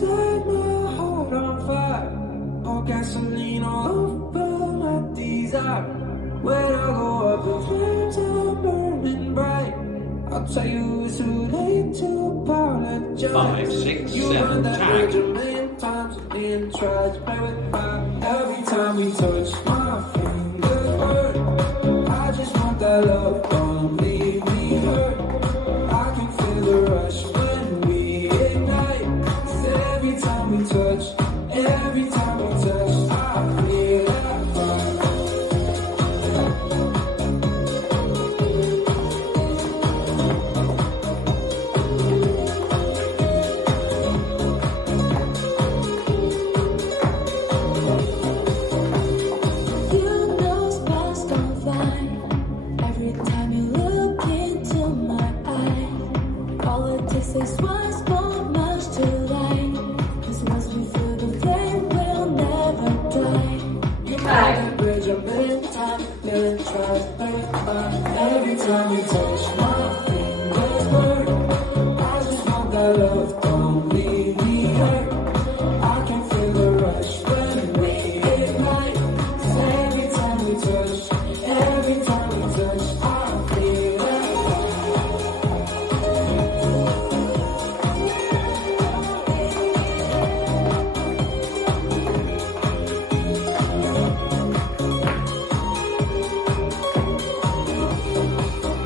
set my heart on fire. All gasoline all over my desire. When I go up, the flames are burning bright. I'll tell you it's too late to apologize. 5, 6, You 7, run that tag. bridge a million times and tried to play with fire. Every time we touch, my fingers burn. I just want that love, don't leave me hurt. I can feel the rush when we ignite. 'Cause every time we touch, every time we touch, I feel that fire. You know sparks don't fly every time you look into my eye. All it takes is once more much to light. 'Cause once we feel the flame, we'll never die. You run that bridge a million times and try to play with fire. Every time we touch, my fingers burn. I just want that love, don't leave me hurt. I can feel the rush when we ignite. 'Cause every time we touch, every time we touch, I feel that fire.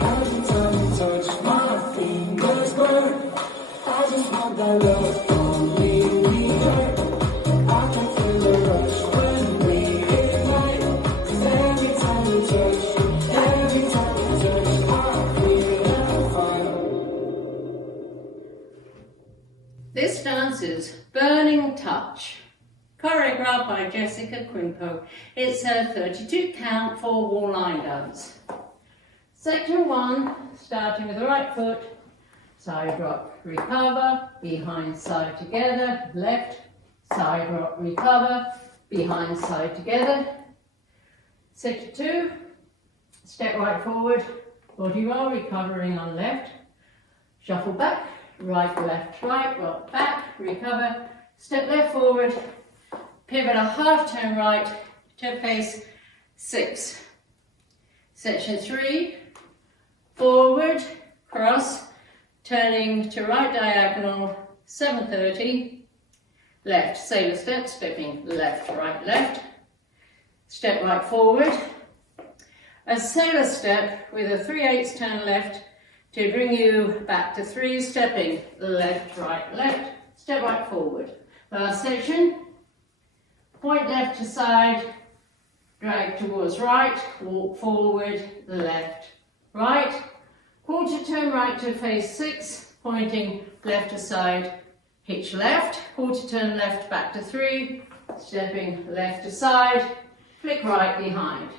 Every time we touch, my fingers burn. I just want that love, don't leave me hurt. I can feel the rush when we ignite. 'Cause every time we touch, every time we touch, I feel that fire. This dance is Burning Touch, choreographed by Jessica Quimpo. It's a 32 count 4-wall line dance. Section 1, starting with the right foot, side rock, recover, behind side together, left, side rock, recover, behind side together. Section 2, step right forward, body roll, recovering on left, shuffle back, right, left, right, rock back, recover, step left forward, pivot a half turn right to face 6. Section 3, forward, cross, turning to right diagonal, 730, left, sailor step, stepping left, right, left, step right forward, a sailor step with a 3/8 turn left to bring you back to 3, stepping left, right, left, step right forward. Last section, point left to side, drag towards right, walk forward, left, right, quarter turn right to face 6, pointing left to side, hitch left, quarter turn left back to 3, stepping left to side, flick right behind.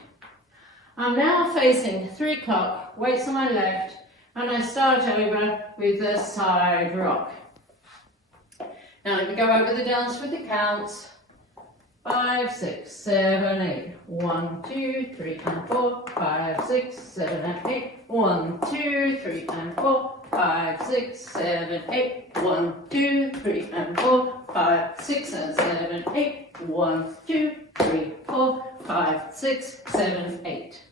I'm now facing 3 o'clock, weights on my left, and I start over with the side rock. Now let me go over the dance with the counts. 5, 6, 7, 8. 1, 2, 3, and 4. 5, 6, 7, and 8. 1, 2, 3, and 4. 5, 6, 7, 8. 1, 2, 3, and 4. 5, 6, and 7, 8. 1, 2, 3, 4. 5, 6, 7, 8.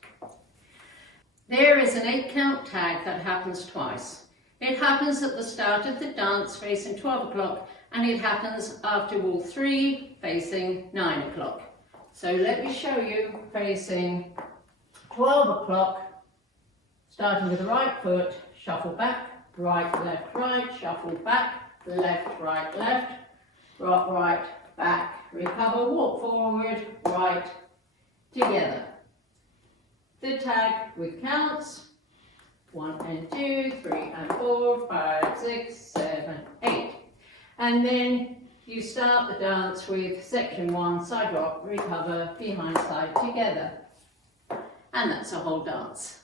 There is an 8 count tag that happens twice. It happens at the start of the dance facing 12 o'clock, and it happens after wall 3 facing 9 o'clock. So let me show you facing 12 o'clock, starting with the right foot, shuffle back, right, left, shuffle back, left, rock right, back, recover, walk forward, right, together. The tag with counts, 1 and 2, 3 and 4, 5, 6, 7, 8. And then you start the dance with section 1, side rock, recover, behind side together. And that's a whole dance.